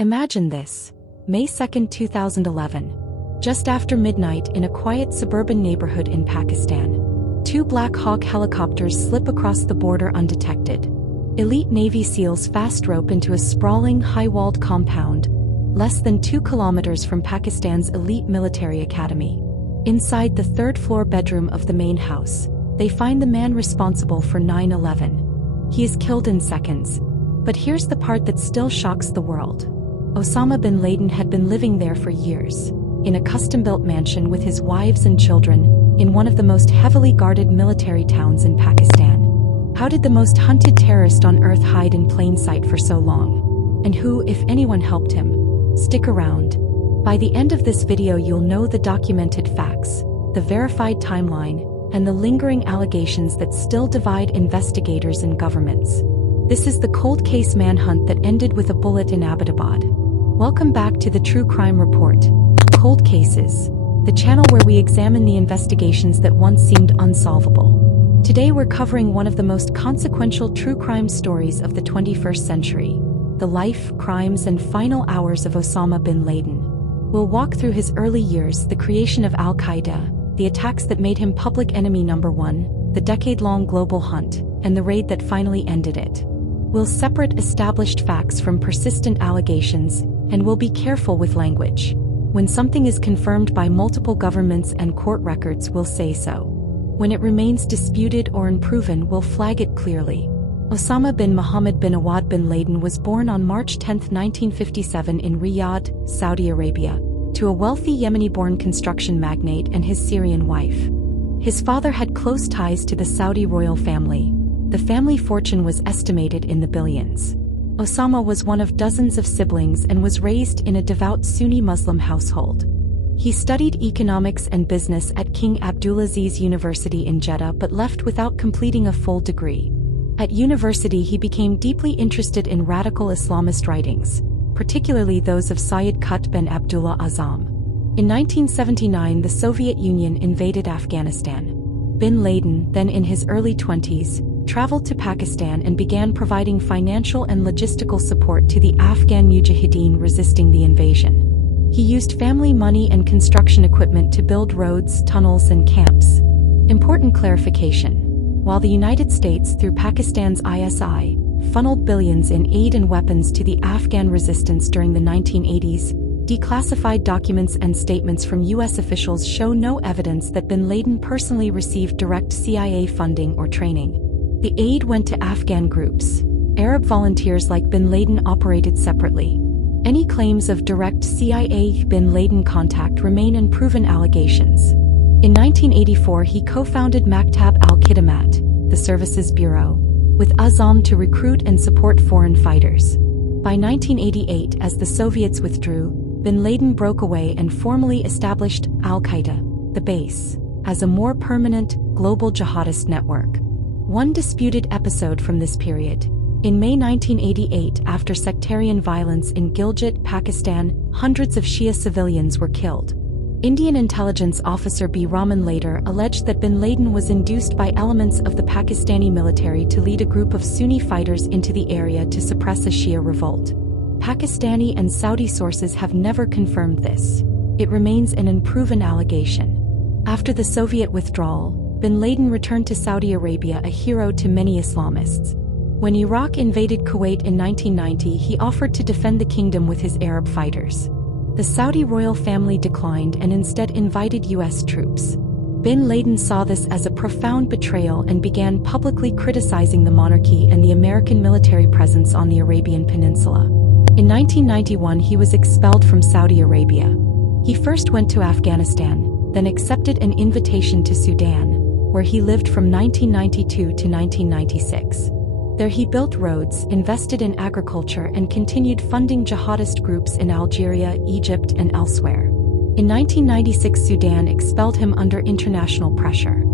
Imagine this. May 2, 2011. Just after midnight in a quiet suburban neighborhood in Pakistan, two Black Hawk helicopters slip across the border undetected. Elite Navy SEALs fast rope into a sprawling, high-walled compound, less than 2 kilometers from Pakistan's elite military academy. Inside the third-floor bedroom of the main house, they find the man responsible for 9/11. He is killed in seconds. But here's the part that still shocks the world. Osama bin Laden had been living there for years, in a custom-built mansion with his wives and children, in one of the most heavily guarded military towns in Pakistan. How did the most hunted terrorist on earth hide in plain sight for so long? And who, if anyone, helped him? Stick around. By the end of this video you'll know the documented facts, the verified timeline, and the lingering allegations that still divide investigators and governments. This is the cold case manhunt that ended with a bullet in Abbottabad. Welcome back to the True Crime Report, Cold Cases, the channel where we examine the investigations that once seemed unsolvable. Today we're covering one of the most consequential true crime stories of the 21st century, the life, crimes, and final hours of Osama bin Laden. We'll walk through his early years, the creation of al-Qaeda, the attacks that made him public enemy number one, the decade-long global hunt, and the raid that finally ended it. We'll separate established facts from persistent allegations, and we'll be careful with language. When something is confirmed by multiple governments and court records, we'll say so. When it remains disputed or unproven, we'll flag it clearly. Osama bin Muhammad bin Awad bin Laden was born on March 10, 1957 in Riyadh, Saudi Arabia, to a wealthy Yemeni-born construction magnate and his Syrian wife. His father had close ties to the Saudi royal family. The family fortune was estimated in the billions. Osama was one of dozens of siblings and was raised in a devout Sunni Muslim household. He studied economics and business at King Abdulaziz University in Jeddah but left without completing a full degree. At university he became deeply interested in radical Islamist writings, particularly those of Sayyid Qutb bin Abdullah Azam. In 1979 the Soviet Union invaded Afghanistan. Bin Laden, then in his early 20s, traveled to Pakistan and began providing financial and logistical support to the Afghan mujahideen resisting the invasion. He used family money and construction equipment to build roads, tunnels, and camps. Important clarification. While the United States, through Pakistan's ISI, funneled billions in aid and weapons to the Afghan resistance during the 1980s, declassified documents and statements from U.S. officials show no evidence that bin Laden personally received direct CIA funding or training. The aid went to Afghan groups. Arab volunteers like bin Laden operated separately. Any claims of direct CIA-bin Laden contact remain unproven allegations. In 1984 he co-founded Maktab al-Khidamat, the Services Bureau, with Azam to recruit and support foreign fighters. By 1988, as the Soviets withdrew, bin Laden broke away and formally established al-Qaeda, the base, as a more permanent, global jihadist network. One disputed episode from this period. In May 1988, after sectarian violence in Gilgit, Pakistan, hundreds of Shia civilians were killed. Indian intelligence officer B. Rahman later alleged that bin Laden was induced by elements of the Pakistani military to lead a group of Sunni fighters into the area to suppress a Shia revolt. Pakistani and Saudi sources have never confirmed this. It remains an unproven allegation. After the Soviet withdrawal, bin Laden returned to Saudi Arabia, a hero to many Islamists. When Iraq invaded Kuwait in 1990, he offered to defend the kingdom with his Arab fighters. The Saudi royal family declined and instead invited U.S. troops. Bin Laden saw this as a profound betrayal and began publicly criticizing the monarchy and the American military presence on the Arabian Peninsula. In 1991 he was expelled from Saudi Arabia. He first went to Afghanistan, then accepted an invitation to Sudan, where he lived from 1992 to 1996. There he built roads, invested in agriculture, and continued funding jihadist groups in Algeria, Egypt, and elsewhere. In 1996 Sudan expelled him under international pressure.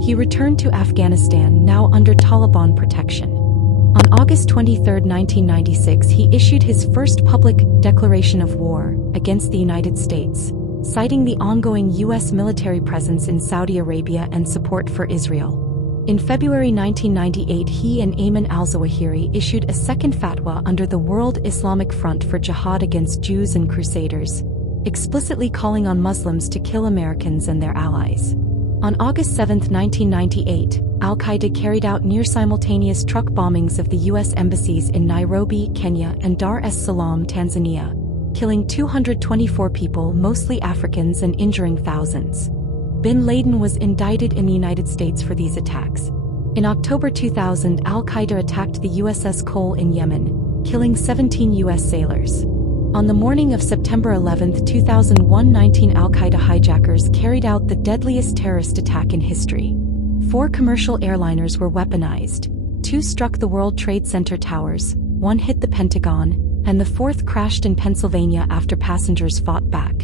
He returned to Afghanistan, now under Taliban protection. On August 23, 1996 he issued his first public declaration of war against the United States, citing the ongoing U.S. military presence in Saudi Arabia and support for Israel. In February 1998, he and Ayman al-Zawahiri issued a second fatwa under the World Islamic Front for Jihad against Jews and Crusaders, explicitly calling on Muslims to kill Americans and their allies. On August 7, 1998, al-Qaeda carried out near-simultaneous truck bombings of the U.S. embassies in Nairobi, Kenya and Dar es Salaam, Tanzania, killing 224 people, mostly Africans, and injuring thousands. Bin Laden was indicted in the United States for these attacks. In October 2000, al-Qaeda attacked the USS Cole in Yemen, killing 17 U.S. sailors. On the morning of September 11, 2001, 19 al-Qaeda hijackers carried out the deadliest terrorist attack in history. 4 commercial airliners were weaponized. 2 struck the World Trade Center towers, 1 hit the Pentagon, and the 4th crashed in Pennsylvania after passengers fought back.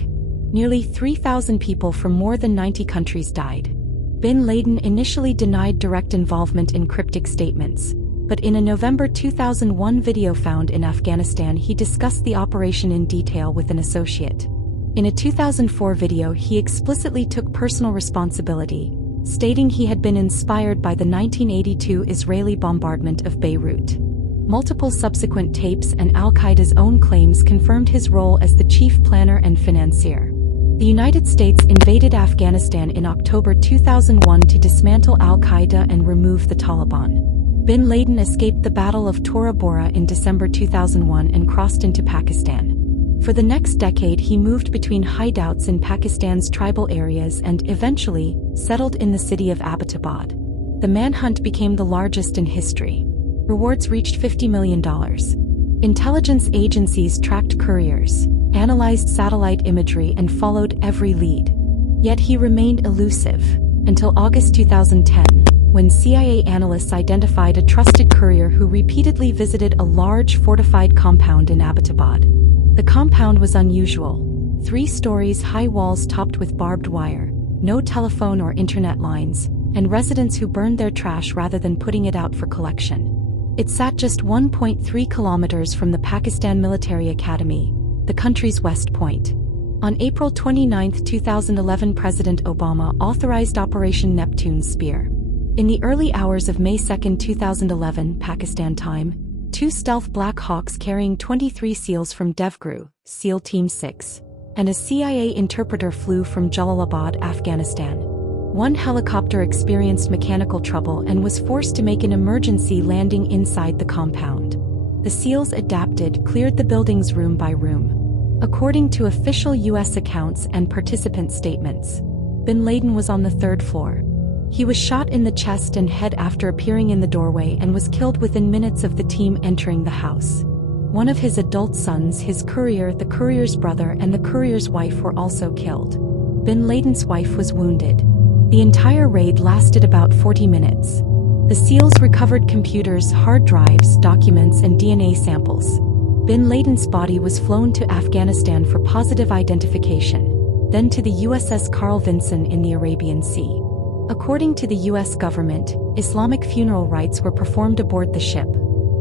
Nearly 3,000 people from more than 90 countries died. Bin Laden initially denied direct involvement in cryptic statements, but in a November 2001 video found in Afghanistan, he discussed the operation in detail with an associate. In a 2004 video, he explicitly took personal responsibility, stating he had been inspired by the 1982 Israeli bombardment of Beirut. Multiple subsequent tapes and al-Qaeda's own claims confirmed his role as the chief planner and financier. The United States invaded Afghanistan in October 2001 to dismantle al-Qaeda and remove the Taliban. Bin Laden escaped the Battle of Tora Bora in December 2001 and crossed into Pakistan. For the next decade, he moved between hideouts in Pakistan's tribal areas and eventually settled in the city of Abbottabad. The manhunt became the largest in history. Rewards reached $50 million. Intelligence agencies tracked couriers, analyzed satellite imagery, and followed every lead. Yet he remained elusive until August 2010, when CIA analysts identified a trusted courier who repeatedly visited a large fortified compound in Abbottabad. The compound was unusual: 3 stories high, walls topped with barbed wire, no telephone or internet lines, and residents who burned their trash rather than putting it out for collection. It sat just 1.3 kilometers from the Pakistan Military Academy, the country's West Point. On April 29, 2011, President Obama authorized Operation Neptune Spear. In the early hours of May 2, 2011, Pakistan time, 2 stealth Black Hawks carrying 23 SEALs from DevGru, SEAL Team 6, and a CIA interpreter flew from Jalalabad, Afghanistan. 1 helicopter experienced mechanical trouble and was forced to make an emergency landing inside the compound. The SEALs adapted, cleared the buildings room by room. According to official U.S. accounts and participant statements, Bin Laden was on the 3rd floor. He was shot in the chest and head after appearing in the doorway and was killed within minutes of the team entering the house. One of his adult sons, his courier, the courier's brother, and the courier's wife were also killed. Bin Laden's wife was wounded. The entire raid lasted about 40 minutes. The SEALs recovered computers, hard drives, documents, and DNA samples. Bin Laden's body was flown to Afghanistan for positive identification, then to the USS Carl Vinson in the Arabian Sea. According to the U.S. government, Islamic funeral rites were performed aboard the ship.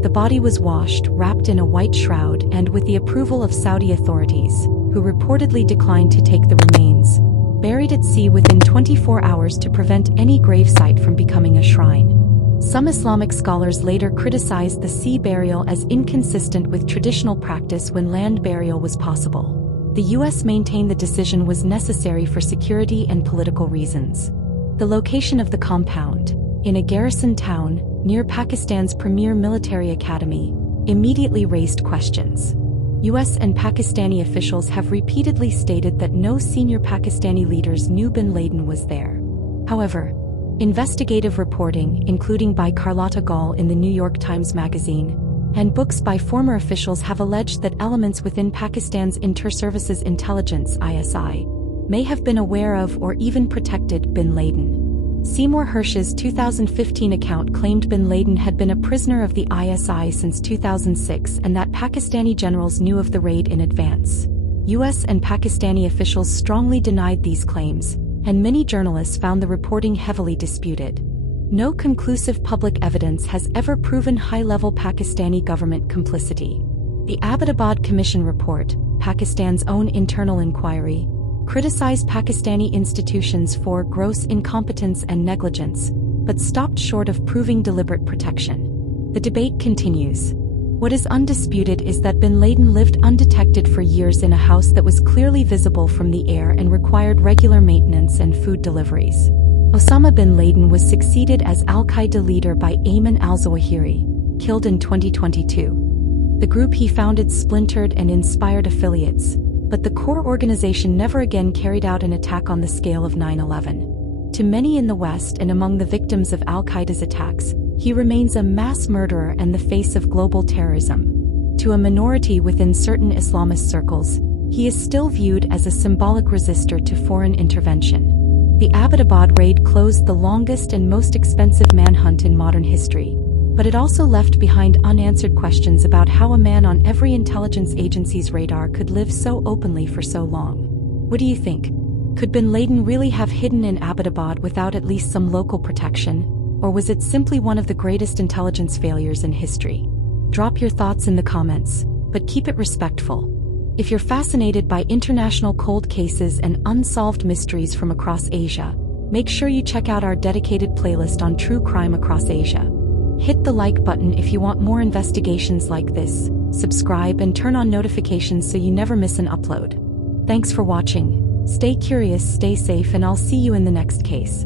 The body was washed, wrapped in a white shroud, and with the approval of Saudi authorities, who reportedly declined to take the remains, buried at sea within 24 hours to prevent any gravesite from becoming a shrine. Some Islamic scholars later criticized the sea burial as inconsistent with traditional practice when land burial was possible. The U.S. maintained the decision was necessary for security and political reasons. The location of the compound, in a garrison town near Pakistan's premier military academy, immediately raised questions. U.S. and Pakistani officials have repeatedly stated that no senior Pakistani leaders knew Bin Laden was there. However, investigative reporting, including by Carlotta Gall in the New York Times Magazine, and books by former officials have alleged that elements within Pakistan's Inter-Services Intelligence (ISI) may have been aware of or even protected Bin Laden. Seymour Hersh's 2015 account claimed Bin Laden had been a prisoner of the ISI since 2006 and that Pakistani generals knew of the raid in advance. U.S. and Pakistani officials strongly denied these claims, and many journalists found the reporting heavily disputed. No conclusive public evidence has ever proven high-level Pakistani government complicity. The Abbottabad Commission report, Pakistan's own internal inquiry, criticized Pakistani institutions for gross incompetence and negligence, but stopped short of proving deliberate protection. The debate continues. What is undisputed is that bin Laden lived undetected for years in a house that was clearly visible from the air and required regular maintenance and food deliveries. Osama bin Laden was succeeded as al-Qaeda leader by Ayman al-Zawahiri, killed in 2022. The group he founded splintered and inspired affiliates, but the core organization never again carried out an attack on the scale of 9/11. To many in the West and among the victims of al-Qaeda's attacks, he remains a mass murderer and the face of global terrorism. To a minority within certain Islamist circles, he is still viewed as a symbolic resistor to foreign intervention. The Abbottabad raid closed the longest and most expensive manhunt in modern history, but it also left behind unanswered questions about how a man on every intelligence agency's radar could live so openly for so long. What do you think? Could bin Laden really have hidden in Abbottabad without at least some local protection? Or was it simply one of the greatest intelligence failures in history? Drop your thoughts in the comments, but keep it respectful. If you're fascinated by international cold cases and unsolved mysteries from across Asia, make sure you check out our dedicated playlist on true crime across Asia. Hit the like button if you want more investigations like this, subscribe and turn on notifications so you never miss an upload. Thanks for watching. Stay curious, stay safe, and I'll see you in the next case.